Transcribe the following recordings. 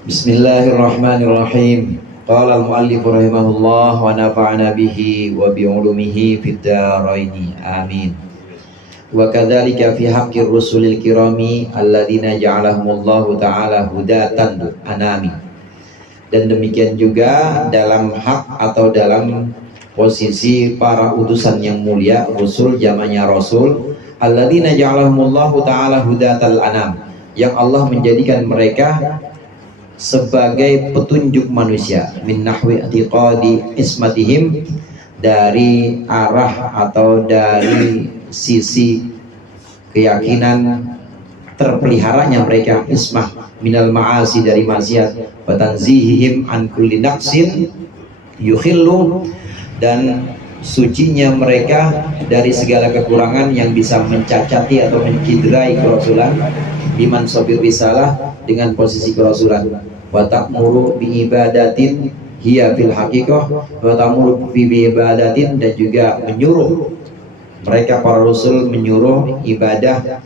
Bismillahirrahmanirrahim. Qala al-muallif rahimahullah wa nafa'ana bihi wa bi'ulumihi fid dharain. Amin. Wa kadzalika fi haqqir rusulil kirami alladzina ja'alahumullahu ta'ala hudatan anami. Dan demikian juga dalam hak atau dalam posisi para utusan yang mulia, Rasul zamannya Rasul, alladzina ja'alahumullahu ta'ala hudatal anam, yang Allah menjadikan mereka sebagai petunjuk manusia, min nahwi i'tiqadi ismatihim, dari arah atau dari sisi keyakinan terpeliharanya mereka, ismah minal ma'asi, dari maksiat, wa tanzihihim an kulli naqsin yukhillu, dan sucinya mereka dari segala kekurangan yang bisa mencacati atau menciderai kerasulan, biman sobir risalah, dengan posisi kerasulan, wa ta'muru bi ibadatin hiya fil haqiqah, wa ta'muru bi ibadatin, dan juga menyuruh mereka para rasul menyuruh ibadah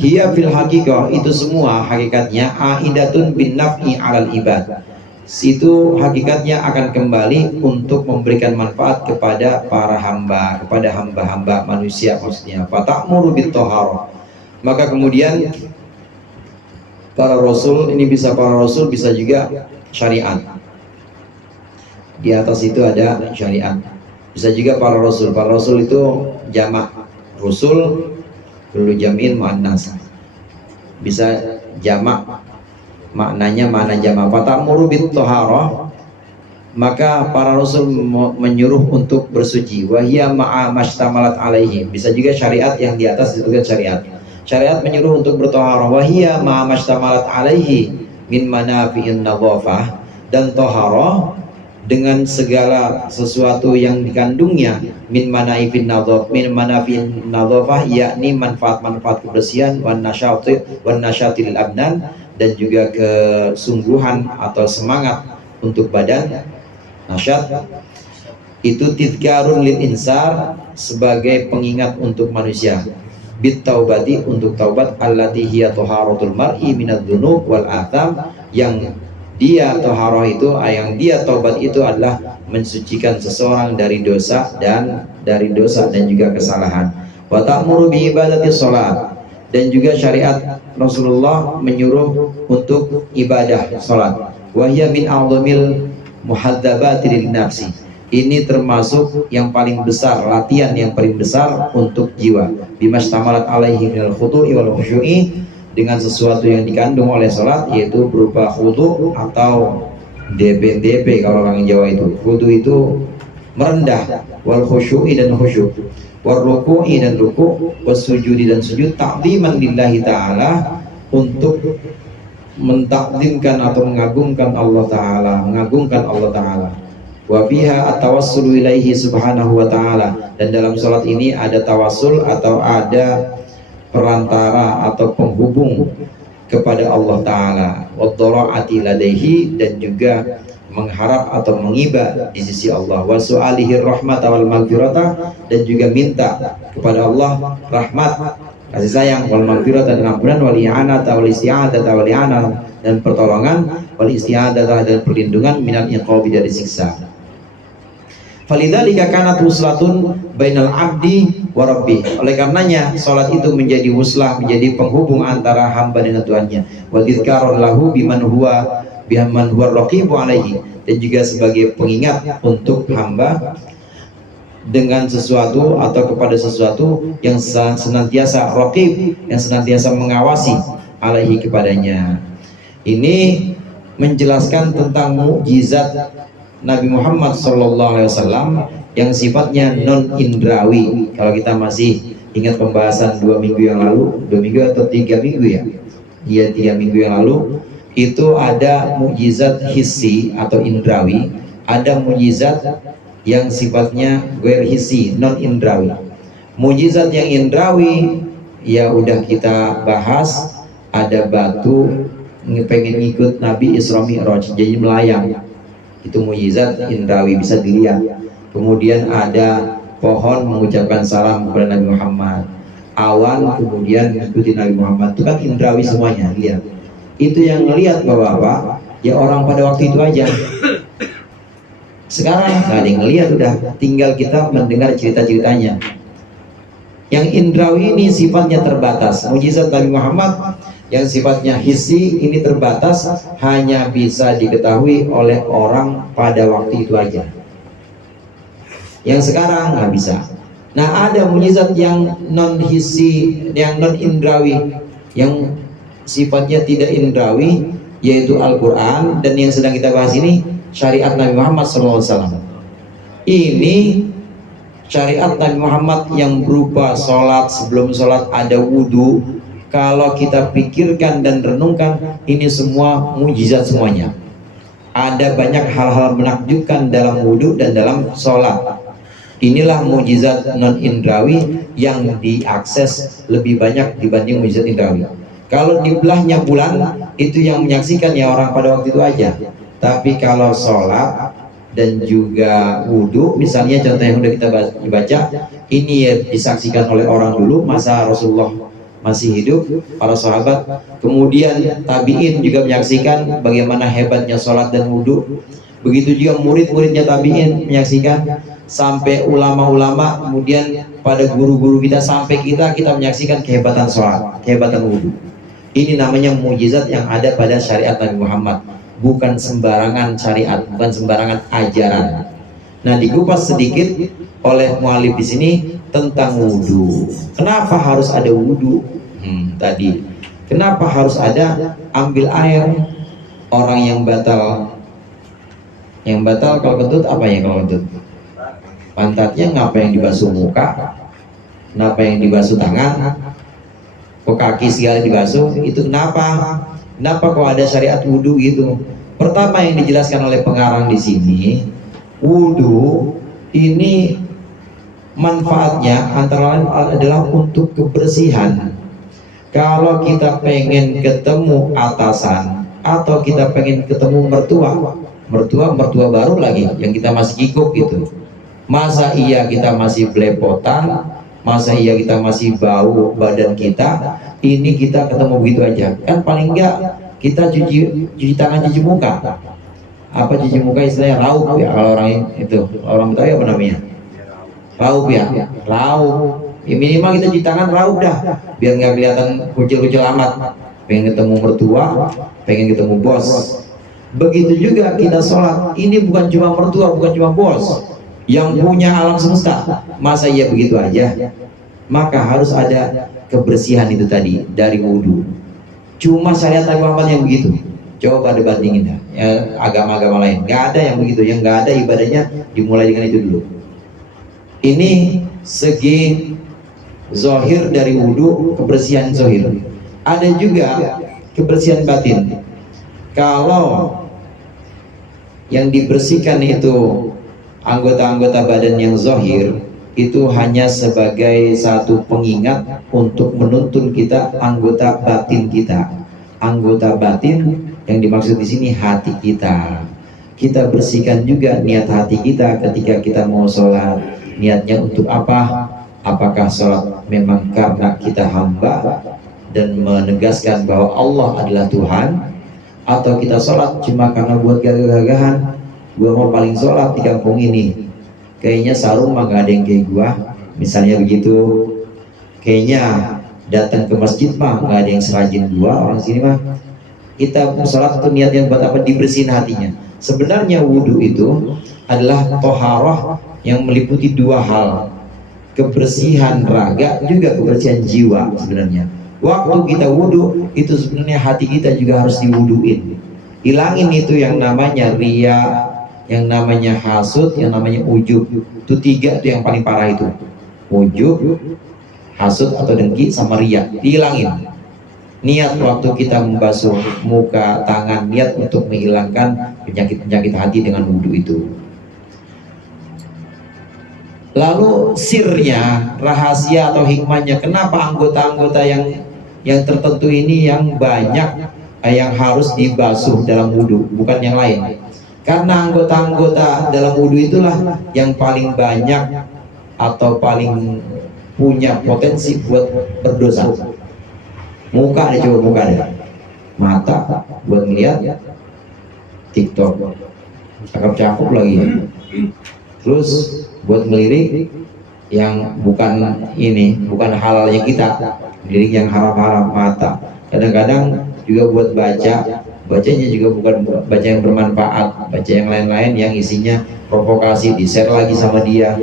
hiya fil haqiqah, itu semua hakikatnya aidatun bin naf'i alal ibad, itu hakikatnya akan kembali untuk memberikan manfaat kepada para hamba, kepada hamba-hamba manusia maksudnya. Fa ta'muru bit thaharah, maka kemudian para rasul ini bisa para rasul, bisa juga syariat. Di atas itu ada syariat. Bisa juga para rasul. Para rasul itu jamak rusul, dulu jamin muannas. Bisa jamak, maknanya mana jamak. Fatamuru bit thaharah, maka para rasul menyuruh untuk bersuci. Wa hiya ma'a mashtamalat alaihi, bisa juga syariat yang di atas disebutkan syariat. Syariat menyuruh untuk bertoharah, wahiyya ma mashtamalat alaihi min manafi'in nadhafah, dan toharah dengan segala sesuatu yang dikandungnya min manafi'in nadhafah, yakni manfaat-manfaat kebersihan, wan nasyatil abnan, dan juga kesungguhan atau semangat untuk badan. Nasyat itu tidkarun lil insar, sebagai pengingat untuk manusia, bit taubati, untuk taubat, allati hiya taharatul mar'i minadz dzunub wal atham, yang dia taharah itu, yang dia taubat itu adalah mensucikan seseorang dari dosa dan juga kesalahan. Wa ta'muru bi ibadati shalat, dan juga syariat Rasulullah menyuruh untuk ibadah salat. Wa hiya min a'dhamil muhadzabati lin nafsi, ini termasuk yang paling besar, latihan yang paling besar untuk jiwa. Bimastamalat alaihi minal khudu'i wal khusyu'i, dengan sesuatu yang dikandung oleh salat, yaitu berupa khudu' atau DP kalau orang Jawa itu. Khudu' itu merendah, wal khusyu'i dan khusyuk, wal ruku'i dan ruku', was sujudi dan sujud, ta'ziman lillahi ta'ala, untuk mentakzimkan atau mengagungkan Allah Ta'ala. Wa fiha at-tawassulu ilaihi subhanahu wa ta'ala, dan dalam salat ini ada tawassul atau ada perantara atau penghubung kepada Allah Ta'ala, wa dhara'ati ladaihi, dan juga mengharap atau mengiba di sisi Allah, wa su'alihi rahmata wal maghfirata, dan juga minta kepada Allah rahmat, kasih sayang, wal maghfirata, dan ampunan, wal i'anata wal isti'adata wal i'anah, dan pertolongan, wal isti'adata, dan perlindungan, minal iqabi, dari siksa. Falidzalika kanat wuslatun bainal abdi wa rabbi, oleh karenanya salat itu menjadi wuslah, menjadi penghubung antara hamba dengan Tuhannya. Wa dzkarun lahu biman huwa raqibu alaihi, dan juga sebagai pengingat untuk hamba dengan sesuatu atau kepada sesuatu yang senantiasa raqib, yang senantiasa mengawasi alaihi, kepadanya. Ini menjelaskan tentang mukjizat Nabi Muhammad SAW yang sifatnya non indrawi. Kalau kita masih ingat pembahasan 2 minggu yang lalu, 2 minggu atau 3 minggu ya? Iya, 3 minggu yang lalu, itu ada mukjizat hissi atau indrawi, ada mukjizat yang sifatnya ghair hissi, non indrawi. Mukjizat yang indrawi ya udah kita bahas, ada batu pengen ngikut Nabi Isra Mi'raj jadi melayang, itu mukjizat indrawi, bisa dilihat. Kemudian ada pohon mengucapkan salam kepada Nabi Muhammad, awan kemudian mengikuti Nabi Muhammad, itu kan indrawi semuanya, lihat. Itu yang melihat bahwa apa? ya orang pada waktu itu aja. Sekarang nggak ada yang ngeliat, udah tinggal kita mendengar cerita-ceritanya. Yang indrawi ini sifatnya terbatas. Mujizat Nabi Muhammad yang sifatnya hissi ini terbatas, hanya bisa diketahui oleh orang pada waktu itu aja. Yang sekarang nggak bisa. Nah, ada mujizat yang non hissi, yang non indrawi, yang sifatnya tidak indrawi, yaitu Al-Quran. Dan yang sedang kita bahas ini syariat Nabi Muhammad SAW. Ini syariat Nabi Muhammad yang berupa sholat, sebelum sholat ada wudhu. Kalau kita pikirkan dan renungkan, ini semua mujizat semuanya. Ada banyak hal-hal menakjubkan dalam wudhu dan dalam sholat. Inilah mujizat non indrawi yang diakses lebih banyak dibanding mujizat indrawi. Kalau dibelahnya bulan, itu yang menyaksikan ya orang pada waktu itu aja. Tapi kalau sholat dan juga wudhu, misalnya contoh yang sudah kita baca, ini ya disaksikan oleh orang dulu masa Rasulullah masih hidup, para sahabat. Kemudian tabi'in juga menyaksikan bagaimana hebatnya sholat dan wudhu. Begitu juga murid-muridnya tabi'in menyaksikan, sampai ulama-ulama, kemudian pada guru-guru kita, sampai kita menyaksikan kehebatan sholat, kehebatan wudhu. Ini namanya mujizat yang ada pada syariat Nabi Muhammad. Bukan sembarangan syariat, bukan sembarangan ajaran. Nah, dikupas sedikit oleh mu'alif di sini tentang wudhu. Kenapa harus ada wudhu? Tadi, kenapa harus ada ambil air? Orang yang batal kalau kentut apa ya kalau kentut? Pantatnya, ngapa yang dibasuh muka? Kenapa yang dibasuh tangan? Kok kaki segala dibasuh? Itu kenapa? Kenapa kok ada syariat wudhu gitu? Pertama yang dijelaskan oleh pengarang di sini, wudhu ini manfaatnya antara lain adalah untuk kebersihan. Kalau kita pengen ketemu atasan atau kita pengen ketemu mertua baru lagi yang kita masih kikuk gitu, masa iya kita masih belepotan, masa iya kita masih bau badan kita, ini kita ketemu begitu aja kan? Paling enggak kita cuci tangan, cuci muka. Apa cuci muka istilahnya? Raup ya, kalau orang itu, orang Betawi apa namanya? Raup ya, raup ya, minimal kita cuci tangan raup dah, biar nggak kelihatan kucil-kucil amat. Pengen ketemu mertua, pengen ketemu bos. Begitu juga kita sholat, ini bukan cuma mertua, bukan cuma bos, yang punya alam semesta. Masa iya begitu aja? Maka harus ada kebersihan itu tadi dari wudhu. Cuma syariat Nabi Muhammad yang begitu. Coba dibandingin ya, agama-agama lain nggak ada yang begitu, yang nggak ada ibadahnya dimulai dengan itu dulu. Ini segi zohir dari wudhu, kebersihan zohir. Ada juga kebersihan batin. Kalau yang dibersihkan itu anggota-anggota badan yang zohir, itu hanya sebagai satu pengingat untuk menuntun kita anggota batin kita. Anggota batin yang dimaksud di sini hati kita. Kita bersihkan juga niat hati kita ketika kita mau sholat. Niatnya untuk apa? Apakah sholat memang karena kita hamba dan menegaskan bahwa Allah adalah Tuhan, atau kita sholat cuma karena buat gagah-gagahan, gua mau paling sholat di kampung ini, kayaknya sarung mah gak ada yang kayak gua, misalnya begitu. Kayaknya datang ke masjid mah gak ada yang serajin gua, orang sini mah. Kita sholat itu niatnya buat apa? Dibersihin hatinya. Sebenarnya wudhu itu adalah toharoh yang meliputi dua hal, kebersihan raga juga kebersihan jiwa. Sebenarnya waktu kita wudhu itu sebenarnya hati kita juga harus diwuduin. Hilangin itu yang namanya ria, yang namanya hasud, yang namanya ujub. Itu tiga, itu yang paling parah itu. Ujub, hasud atau dengki, sama ria. Dihilangin. Niat waktu kita membasuh muka, tangan, niat untuk menghilangkan penyakit-penyakit hati dengan wudhu itu. Lalu sirnya, rahasia atau hikmahnya, kenapa anggota-anggota yang tertentu ini yang banyak yang harus dibasuh dalam wudhu, bukan yang lain? Karena anggota-anggota dalam wudhu itulah yang paling banyak atau paling punya potensi buat berdosa. Muka deh, coba muka deh, mata buat ngeliat, TikTok, cakep-cakep lagi. Terus buat ngelirik yang bukan ini, bukan halalnya kita, ngelirik yang haram-haram mata. Kadang-kadang juga buat bacanya juga bukan baca yang bermanfaat, baca yang lain-lain yang isinya provokasi, di-share lagi sama dia.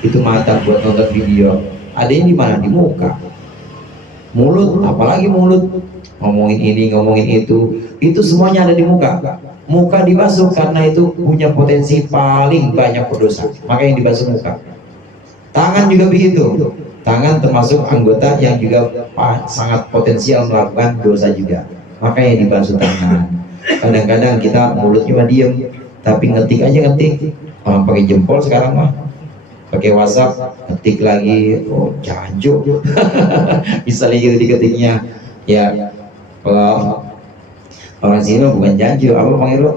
Itu mata buat nonton video. Ada yang di mana? Di muka. Mulut, apalagi mulut, ngomongin ini, ngomongin itu semuanya ada di muka. Muka dibasuh karena itu punya potensi paling banyak berdosa, maka yang dibasuh muka. Tangan juga begitu. Tangan termasuk anggota yang juga sangat potensial melakukan dosa juga, maka yang dibasuh tangan. Kadang-kadang kita mulut cuma diem, tapi ngetik aja ngetik. Orang pakai jempol sekarang mah, pakai WhatsApp, ngetik lagi, oh jancuk. Misalnya gitu diketiknya. Ya, kalau orang sini bukan janju, apa Bang Iro?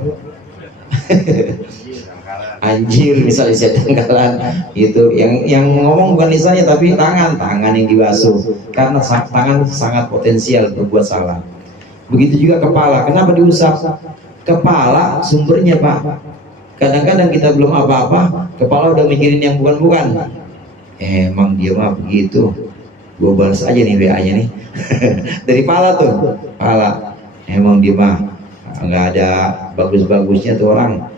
Anjir, misalnya setenggalan gitu. Yang ngomong bukan lisannya tapi tangan yang dibasuh, karena tangan sangat potensial berbuat salah. Begitu juga kepala. Kenapa diusap? Kepala sumbernya Pak. Kadang-kadang kita belum apa-apa, kepala udah mikirin yang bukan-bukan. Emang dia mah begitu. Gue balas aja nih WA-nya nih. Dari pala tuh, pala. Emang dia mah nggak ada bagus-bagusnya tuh orang.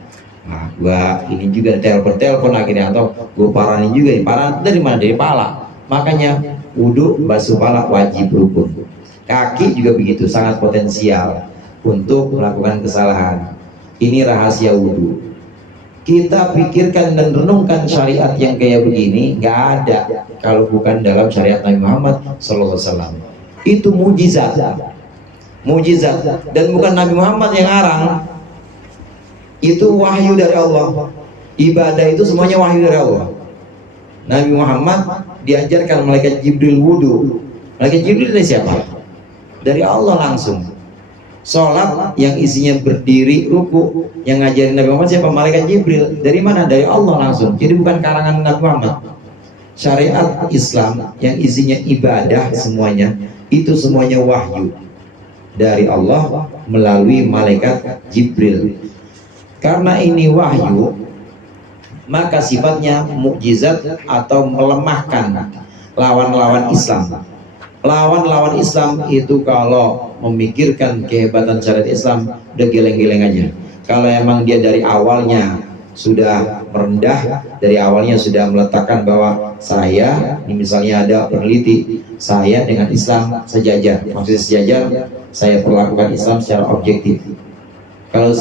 Nah, gua ini juga telepon akhirnya, atau gua parahin juga. Parah dari mana? Dari pala. Makanya wudhu basuh pala wajib rukun. Kaki juga begitu, sangat potensial untuk melakukan kesalahan. Ini rahasia wudhu. Kita pikirkan dan renungkan syariat yang kayak begini nggak ada kalau bukan dalam syariat Nabi Muhammad SAW. Itu mujizat. Dan bukan Nabi Muhammad yang ngarang, itu wahyu dari Allah. Ibadah itu semuanya wahyu dari Allah. Nabi Muhammad diajarkan malaikat Jibril wudhu. Malaikat Jibril dari siapa? Dari Allah langsung. Sholat yang isinya berdiri ruku, yang ngajarin Nabi Muhammad siapa? Malaikat Jibril. Dari mana? Dari Allah langsung. Jadi bukan karangan Nabi Muhammad. Syariat Islam yang isinya ibadah semuanya, itu semuanya wahyu dari Allah melalui malaikat Jibril. Karena ini wahyu, maka sifatnya mukjizat atau melemahkan lawan-lawan Islam. Lawan-lawan Islam itu kalau memikirkan kehebatan syariat Islam udah geleng-geleng aja. Kalau emang dia dari awalnya sudah merendah, dari awalnya sudah meletakkan bahwa saya, ini misalnya ada peneliti, saya dengan Islam sejajar. Maksudnya sejajar, saya perlakukan Islam secara objektif. Kalau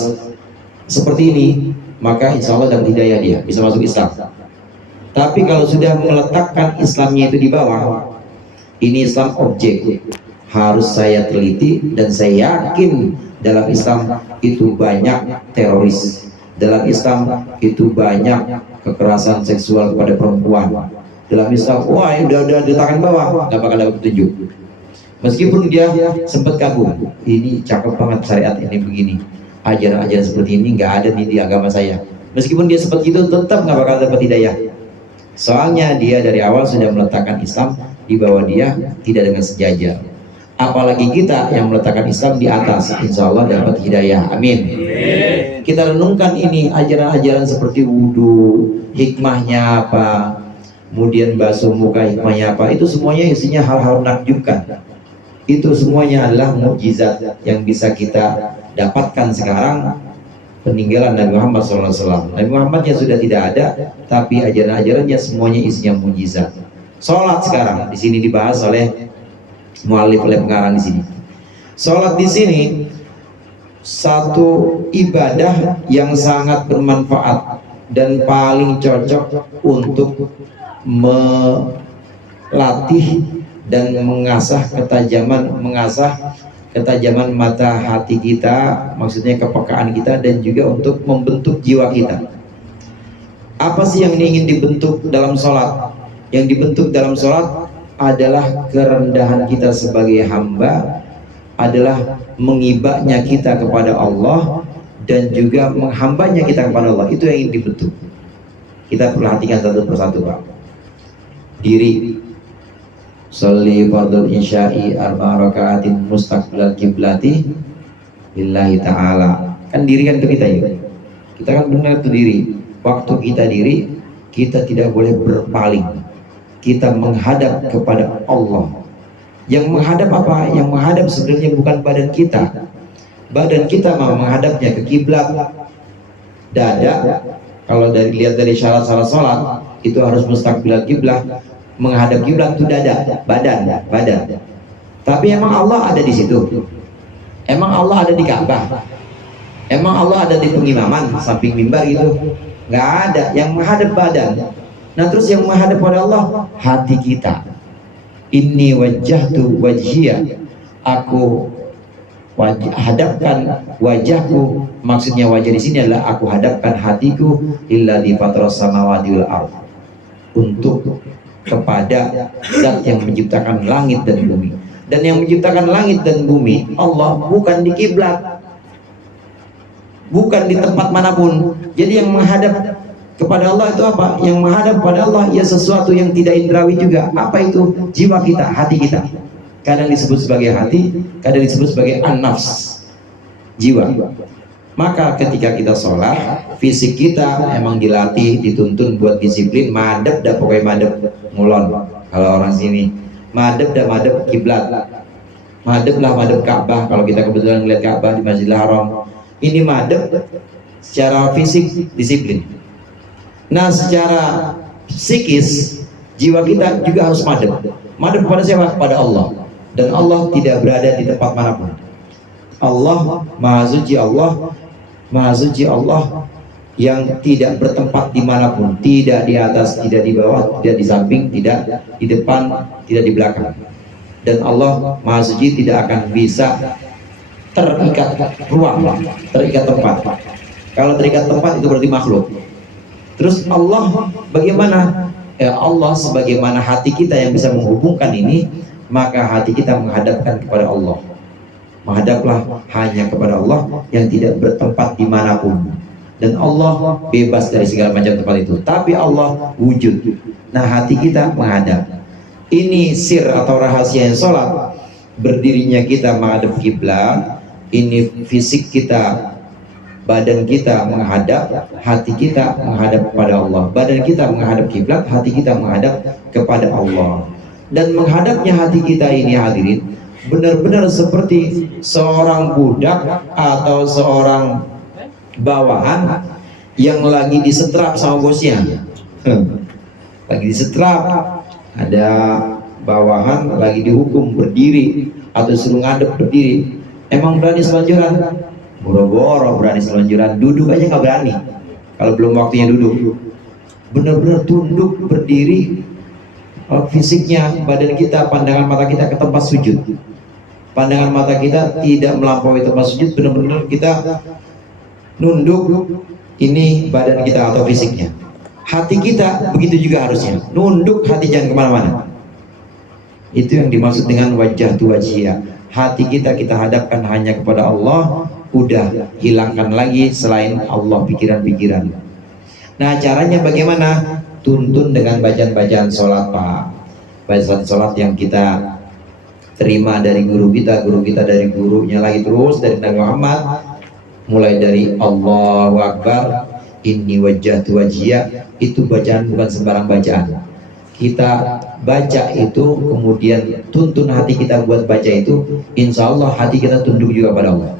seperti ini, maka insya Allah dapat hidayah, dia bisa masuk Islam. Tapi kalau sudah meletakkan Islamnya itu di bawah, ini Islam objek, harus saya teliti, dan saya yakin dalam Islam itu banyak teroris, dalam Islam itu banyak kekerasan seksual kepada perempuan, dalam Islam wah udah diletakkan bawah, nggak bakal dapat petunjuk. Meskipun dia sempat kagum, ini cakep banget syariat ini begini, ajaran-ajaran seperti ini nggak ada nih di agama saya. Meskipun dia sempat gitu, tetap nggak bakal dapat hidayah. Soalnya dia dari awal sudah meletakkan Islam di bawah, dia tidak dengan sejajar. Apalagi kita yang meletakkan Islam di atas, insya Allah dapat hidayah. Amin. Kita renungkan ini, ajaran-ajaran seperti wudhu, hikmahnya apa, kemudian basuh muka, hikmahnya apa, itu semuanya isinya hal-hal menakjubkan. Itu semuanya adalah mukjizat yang bisa kita dapatkan sekarang, peninggalan Nabi Muhammad SAW. Nabi Muhammad yang sudah tidak ada, tapi ajaran-ajarannya semuanya isinya mukjizat. Sholat sekarang di sini dibahas oleh muallif, oleh pengarang di sini. Sholat di sini satu ibadah yang sangat bermanfaat dan paling cocok untuk melatih dan mengasah ketajaman mata hati kita, maksudnya kepekaan kita, dan juga untuk membentuk jiwa kita. Apa sih yang ingin dibentuk dalam sholat? Yang dibentuk dalam sholat adalah kerendahan kita sebagai hamba, adalah mengibahnya kita kepada Allah, dan juga menghambanya kita kepada Allah. Itu yang ingin dibentuk. Kita perhatikan satu persatu, Pak. Diri, sholli fardhu isya'i arba'a raka'atin mustaqbilal qiblati lillahi ta'ala. Kan diri kan itu kita ya. Kita kan benar itu diri. Waktu kita diri, kita tidak boleh berpaling. Kita menghadap kepada Allah. Yang menghadap apa? Yang menghadap sebenarnya bukan badan kita. Badan kita mau menghadapnya ke kiblat. Dada, kalau lihat dari syarat-syarat sholat, itu harus mustaqbil kiblat. Menghadap kiblat itu dada, badan. Tapi emang Allah ada di situ? Emang Allah ada di Ka'bah? Emang Allah ada di pengimaman samping mimbar gitu? Nggak ada. Yang menghadap badan. Nah terus yang menghadap pada Allah hati kita. Inni wajjahtu wajhiya, aku hadapkan wajahku. Maksudnya wajah di sini adalah aku hadapkan hatiku lilladzi fatras samawati wal ardh, untuk kepada zat yang menciptakan langit dan bumi. Dan yang menciptakan langit dan bumi Allah, bukan di kiblat, bukan di tempat manapun. Jadi yang menghadap kepada Allah itu apa? Yang menghadap kepada Allah ya sesuatu yang tidak indrawi juga. Apa itu? Jiwa kita, hati kita. Kadang disebut sebagai hati, kadang disebut sebagai an-nafs, jiwa. Maka ketika kita sholat, fisik kita emang dilatih, dituntun buat disiplin, madep dah, pokoknya madep ngulon. Kalau orang sini madep dah, madep kiblat, madep lah, madep Ka'bah. Kalau kita kebetulan melihat Ka'bah di Masjidil Haram, ini madep secara fisik disiplin. Nah secara psikis jiwa kita juga harus madep. Madep kepada siapa? Pada Allah. Dan Allah tidak berada di tempat manapun. Allah Maha Suci, Allah Maha Suci, Allah yang tidak bertempat dimanapun, tidak di atas, tidak di bawah, tidak di samping, tidak di depan, tidak di belakang. Dan Allah Maha Suci tidak akan bisa terikat ruang, terikat tempat. Kalau terikat tempat itu berarti makhluk. Terus Allah bagaimana? Ya Allah sebagaimana hati kita yang bisa menghubungkan ini, maka hati kita menghadapkan kepada Allah. Menghadaplah hanya kepada Allah yang tidak bertempat dimanapun. Dan Allah bebas dari segala macam tempat itu. Tapi Allah wujud. Nah hati kita menghadap. Ini sir atau rahasia yang sholat. Berdirinya kita menghadap kiblat. Ini fisik kita, badan kita menghadap, hati kita menghadap kepada Allah. Badan kita menghadap kiblat, hati kita menghadap kepada Allah. Dan menghadapnya hati kita ini hadirin, benar-benar seperti seorang budak atau seorang bawahan yang lagi disetrap sama bosnya. Lagi disetrap, ada bawahan lagi dihukum berdiri atau suruh ngadep berdiri. Emang berani selonjoran? Boro-boro berani selonjoran, duduk aja nggak berani. Kalau belum waktunya duduk, benar-benar tunduk berdiri. Fisiknya, badan kita, pandangan mata kita ke tempat sujud. Pandangan mata kita tidak melampaui tempat sujud, benar-benar kita nunduk. Ini badan kita atau fisiknya. Hati kita begitu juga harusnya, nunduk, hati jangan kemana-mana. Itu yang dimaksud dengan wajah tu wajhiyah. Hati kita hadapkan hanya kepada Allah. Udah hilangkan lagi selain Allah pikiran-pikiran. Nah caranya bagaimana? Tuntun dengan bacaan-bacaan sholat Pak. Bacaan sholat yang kita terima dari guru kita dari gurunya lagi, terus dari Nabi Muhammad. Mulai dari Allahu Akbar, inni wajjahtu wajhiyah, itu bacaan bukan sembarang bacaan. Kita baca itu, kemudian tuntun hati kita buat baca itu, insya Allah hati kita tunduk juga pada Allah.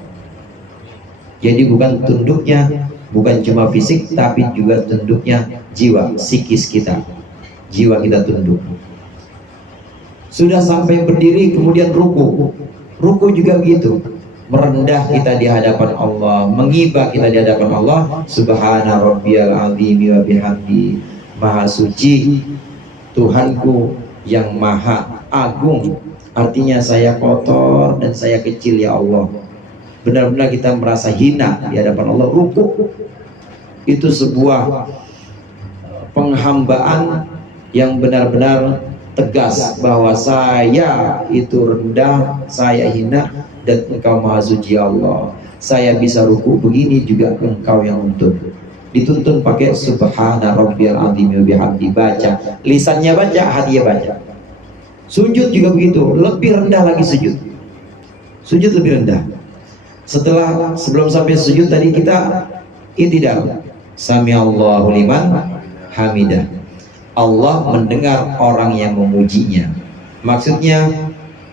Jadi bukan tunduknya bukan cuma fisik, tapi juga tunduknya jiwa, psikis kita, jiwa kita tunduk. Sudah sampai berdiri, kemudian ruku. Ruku juga begitu, merendah kita di hadapan Allah, mengibah kita di hadapan Allah. Subhana rabbiyal azim wa bihamdi, maha suci Tuhanku yang maha agung. Artinya saya kotor dan saya kecil ya Allah. Benar-benar kita merasa hina di hadapan Allah. Ruku itu sebuah penghambaan yang benar-benar tegas bahwa saya itu rendah, saya hina, dan Engkau maha suci Allah. Saya bisa ruku begini juga Engkau yang nuntun. Dituntun pakai subhana rabbiyal azim wa bihamdi, baca, lisannya baca, hatinya baca. Sujud juga begitu, lebih rendah lagi sujud. Sujud lebih rendah. Sebelum sampai sujud tadi kita i'tidal. Samiallahu liman hamidah. Allah mendengar orang yang memujinya. Maksudnya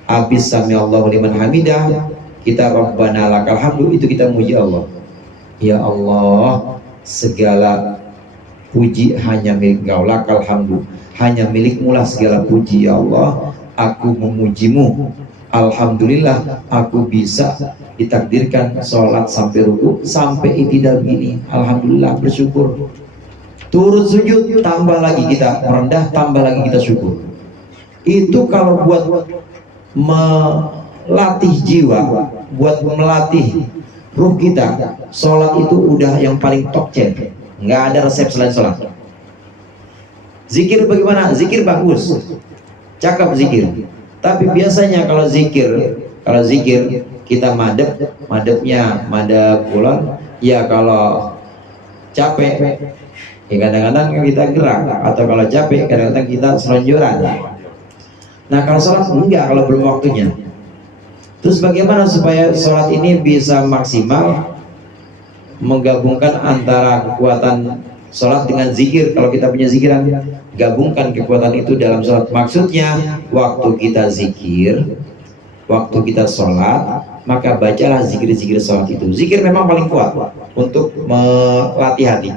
habis samiallahu liman hamidah, kita Rabbana lakal hamdu, itu kita muji Allah. Ya Allah, segala puji hanya milik Engkau, lakal hamdu, hanya milikmu lah segala puji. Ya Allah, aku memujimu. Alhamdulillah aku bisa ditakdirkan sholat sampai ruku, sampai i'tidal begini. Alhamdulillah, bersyukur. Turun sujud, tambah lagi kita merendah, tambah lagi kita syukur. Itu kalau buat melatih jiwa, buat melatih ruh kita, sholat itu udah yang paling top 10. Nggak ada resep selain sholat. Zikir bagaimana? Zikir bagus, cakep zikir. Tapi biasanya kalau zikir kita madepnya pulang. Ya kalau capek, ya kadang-kadang kita gerak, atau kalau capek kadang-kadang kita selonjoran. Nah kalau sholat enggak, kalau belum waktunya. Terus bagaimana supaya sholat ini bisa maksimal, menggabungkan antara kekuatan sholat dengan zikir? Kalau kita punya zikiran, gabungkan kekuatan itu dalam sholat. Maksudnya waktu kita zikir, waktu kita sholat, maka bacalah zikir-zikir sholat itu. Zikir memang paling kuat untuk melatih hati,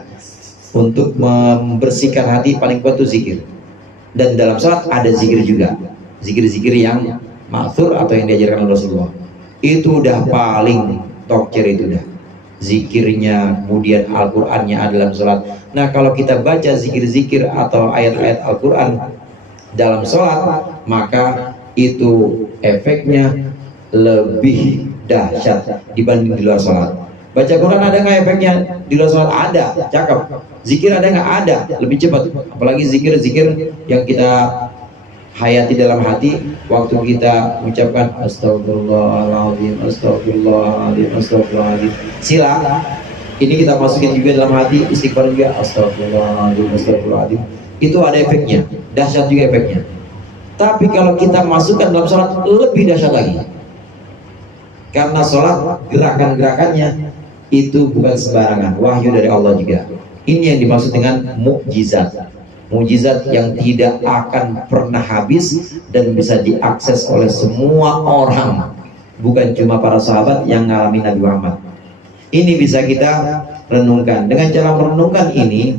untuk membersihkan hati. Paling kuat itu zikir. Dan dalam sholat ada zikir juga, zikir-zikir yang ma'thur atau yang diajarkan oleh Rasulullah. Itu udah paling top tier, itu udah zikirnya, kemudian Al-Qur'annya ada dalam sholat. Nah kalau kita baca zikir-zikir atau ayat-ayat Al-Qur'an dalam sholat, maka itu efeknya lebih dahsyat dibanding di luar sholat. Baca Quran ada nggak efeknya di luar sholat? Ada, cakep. Zikir ada nggak? Ada, lebih cepat. Apalagi zikir-zikir yang kita hayati dalam hati waktu kita ucapkan astagfirullahaladzim, astagfirullahaladzim, astagfirullahaladzim. Sila ini kita masukin juga dalam hati, istighfar juga, astagfirullahaladzim, astagfirullahaladzim. Itu ada efeknya, dahsyat juga efeknya. Tapi kalau kita masukkan dalam sholat, lebih dahsyat lagi. Karena sholat gerakan-gerakannya itu bukan sembarangan, wahyu dari Allah juga. Ini yang dimaksud dengan mukjizat. Mukjizat yang tidak akan pernah habis dan bisa diakses oleh semua orang, bukan cuma para sahabat yang ngalami Nabi Muhammad. Ini bisa kita renungkan. Dengan cara merenungkan ini,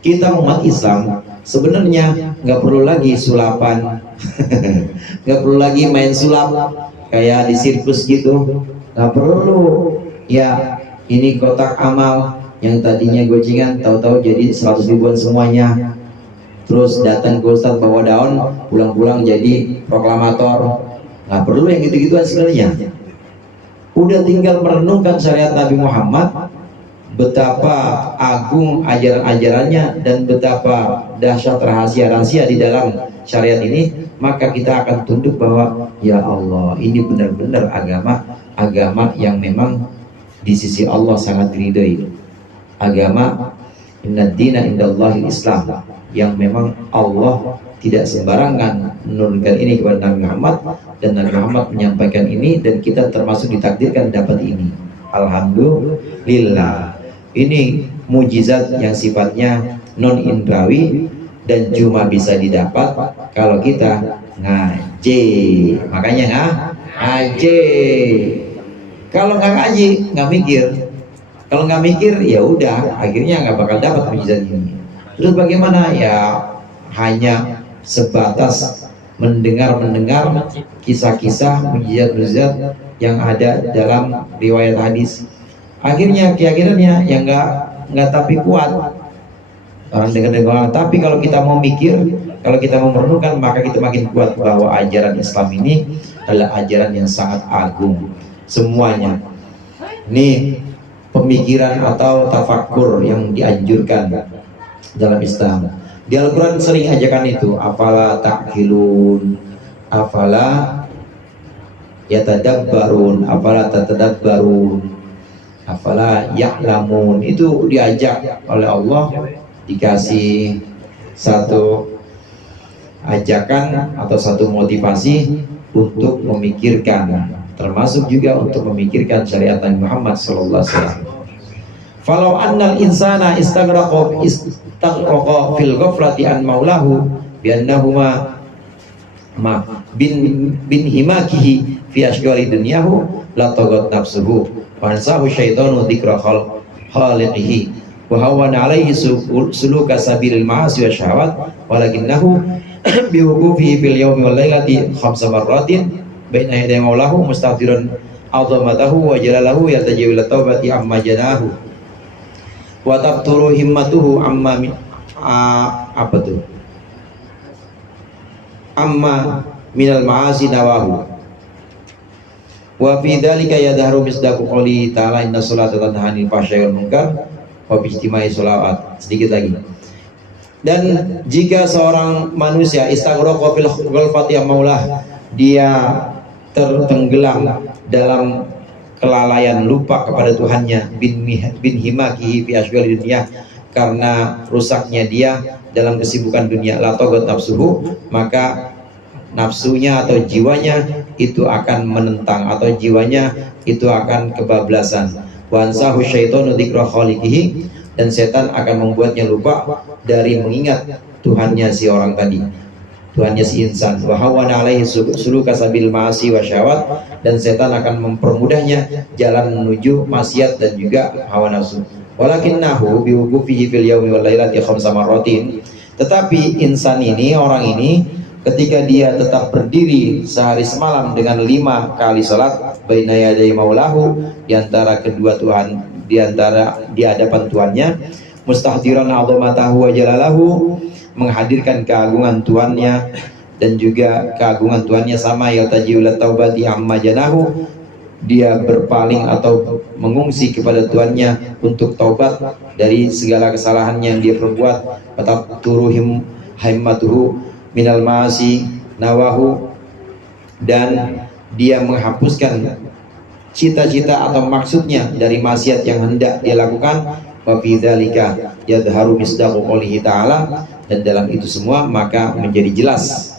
kita umat Islam sebenarnya nggak perlu lagi sulapan, nggak perlu lagi main sulap kayak di sirkus gitu, nggak perlu. Ya ini kotak amal yang tadinya gocengan, tahu-tahu jadi 100 ribuan semuanya. Terus datang ke Ustadz bawa daun, pulang-pulang jadi proklamator. Nggak perlu yang gitu-gituan sebenarnya. Udah tinggal merenungkan syariat Nabi Muhammad, betapa agung ajaran-ajarannya dan betapa dahsyat rahasia-rahasia di dalam syariat ini, maka kita akan tunduk bahwa ya Allah, ini benar-benar agama yang memang di sisi Allah sangat diridhoi. Agama inna dina indallahil Islam, yang memang Allah tidak sembarangan menurunkan ini kepada Nabi Muhammad, dan Nabi Muhammad menyampaikan ini, dan kita termasuk ditakdirkan dapat ini. Alhamdulillah. Ini mujizat yang sifatnya non indrawi dan cuma bisa didapat kalau kita ngaji. Makanya ngaji. Kalau nggak ngaji, nggak mikir. Kalau nggak mikir, ya udah, akhirnya nggak bakal dapat mujizat ini. Terus bagaimana? Ya hanya sebatas mendengar kisah-kisah mujizat-mujizat yang ada dalam riwayat hadis. Akhirnya keyakinannya yang nggak tapi kuat. Orang dengar, tapi kalau kita mau mikir, kalau kita mau merenungkan, maka kita makin kuat bahwa ajaran Islam ini adalah ajaran yang sangat agung semuanya. Ini pemikiran atau tafakur yang dianjurkan dalam Islam. Di Al-Quran sering ajakan itu, afala ta'qilun, afala yatadabbarun, afala tatadabbarun, afala ya'lamun. Itu diajak oleh Allah, dikasih satu ajakan atau satu motivasi untuk memikirkan termasuk juga untuk memikirkan syariat Nabi Muhammad sallallahu alaihi wasallam. Falau annal insana istaghraqa fil ghaflati an maulahu bi annahuma bin himakihi fi ashghali dunyahu la tagat nafsuhu wa ansahu syaitanu dzikra khaliqihi wa hawana alaihi suluka sabilil ma'asi wa syahawat walakinnahu bi wuqufihi fil yawmi wal lailati khamsa marratin baina yaday maulahu mustahdiran azamatahu wa jalalahu yaltaji'u ila taubati amma janahu wa tabturu himmatuhu amma apa tuh amma minal ma'asi nawahu wa fi dzalika yadharu misdaqu qouli ta'ala inna sholata tanha 'anil fahsya'i wal munkar wa bi ijtima'i sholawat. Sedikit lagi. Dan jika seorang manusia istaghraqa fil ghaflati maulah, dia tertenggelam dalam kelalaian, lupa kepada Tuhannya, bin himakihi fi ashghali dunya, karena rusaknya dia dalam kesibukan dunia, la tagat nafsuhu, maka nafsunya atau jiwanya itu akan menentang, atau jiwanya itu akan kebablasan. Wa ansahu syaitanu dzikra khaliqihi, dan setan akan membuatnya lupa dari mengingat Tuhannya si orang tadi, Tuhannya si insan. Wa hawana alaihi suluka sabil ma'asi wa syahwat, dan setan akan mempermudahnya jalan menuju maksiat dan juga hawa nafsu. Walakinnahu biwuqufihi fil yaumi wal lailati khamsa marratin, tetapi insan ini, orang ini, ketika dia tetap berdiri sehari semalam dengan 5 kali salat baina yaday maulahu, di antara kedua Tuhan, di hadapan Tuhannya, mustahdiran azamatahu wa jalalahu, menghadirkan keagungan Tuhannya dan juga keagungan Tuhannya, sama yaltaji'u ila taubati amma janahu, dia berpaling atau mengungsi kepada Tuhannya untuk taubat dari segala kesalahan yang dia perbuat. Tetap turuhim himmatuhu minal ma'asi nawahu, dan dia menghapuskan cita-cita atau maksudnya dari maksiat yang hendak dia lakukan. Wa fi dzalika yadhharu misdaqu qoulihi ta'ala, dan dalam itu semua maka menjadi jelas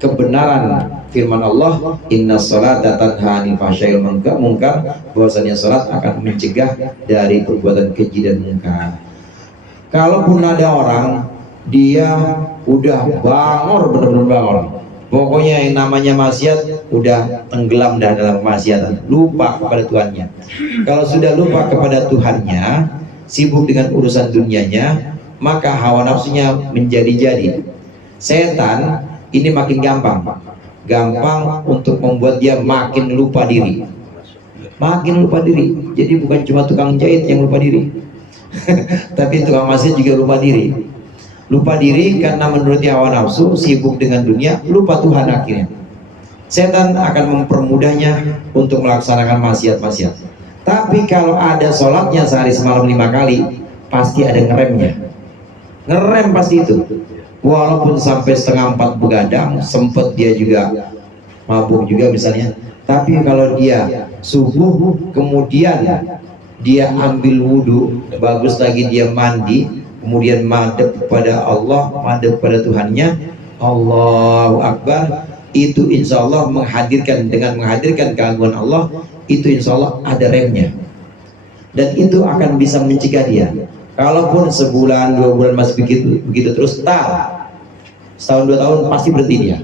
kebenaran firman Allah, inna sholata tanha 'anil fahsya'i wal munkar, bahwasanya salat akan mencegah dari perbuatan keji dan munkar. Kalaupun ada orang dia udah bangor, benar-benar bangor, pokoknya yang namanya maksiat udah tenggelam dalam kemaksiatan, lupa kepada Tuhannya. Kalau sudah lupa kepada Tuhannya, sibuk dengan urusan dunianya, maka hawa nafsunya menjadi-jadi. Setan ini makin gampang untuk membuat dia makin lupa diri, Jadi bukan cuma tukang jahit yang lupa diri tapi tukang maksiat juga lupa diri karena menuruti hawa nafsu, sibuk dengan dunia, lupa Tuhan. Akhirnya setan akan mempermudahnya untuk melaksanakan maksiat. Tapi kalau ada sholatnya sehari semalam 5 kali, pasti ada ngerem pasti itu. Walaupun sampai 3:30 begadang, sempet dia juga mabuk juga misalnya, tapi kalau dia subuh kemudian dia ambil wudhu, bagus lagi dia mandi, kemudian madhab kepada Allah, madhab kepada Tuhannya, Allahu Akbar, itu insya Allah dengan menghadirkan keagungan Allah, itu insya Allah ada remnya, dan itu akan bisa mencegah dia. Kalaupun sebulan 2 bulan masih begitu terus, setahun 2 tahun pasti berhenti dia.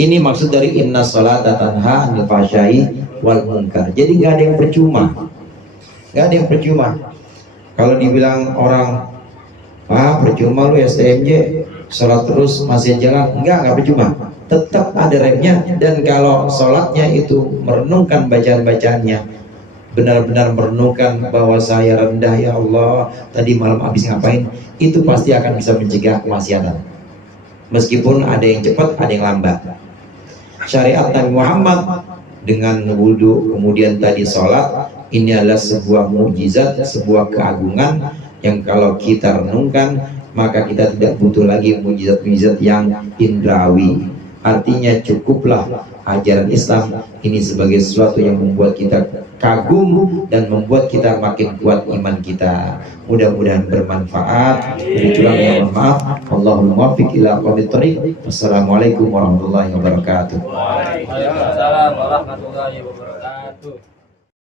Ini maksud dari inna sholata tanha 'anil fahsya'i wal munkar. Jadi nggak ada yang percuma. Kalau dibilang orang, percuma lu STMJ sholat terus masih jalan, nggak percuma. Tetap ada remnya, dan kalau sholatnya itu merenungkan bacaan-bacaannya, benar-benar merenungkan bahwa saya rendah, ya Allah tadi malam habis ngapain, itu pasti akan bisa mencegah kemaksiatan. Meskipun ada yang cepat, ada yang lambat. Syariat Nabi Muhammad dengan wudhu kemudian tadi sholat, ini adalah sebuah mukjizat, sebuah keagungan yang kalau kita renungkan, maka kita tidak butuh lagi mukjizat-mukjizat yang indrawi. Artinya cukuplah ajaran Islam ini sebagai sesuatu yang membuat kita kagum dan membuat kita makin kuat iman kita. Mudah-mudahan bermanfaat. Dari curang yang maaf. Allahumma muwaffiq ila aqwamit thoriq. Wassalamualaikum warahmatullahi wabarakatuh. Waalaikumsalam warahmatullahi wabarakatuh.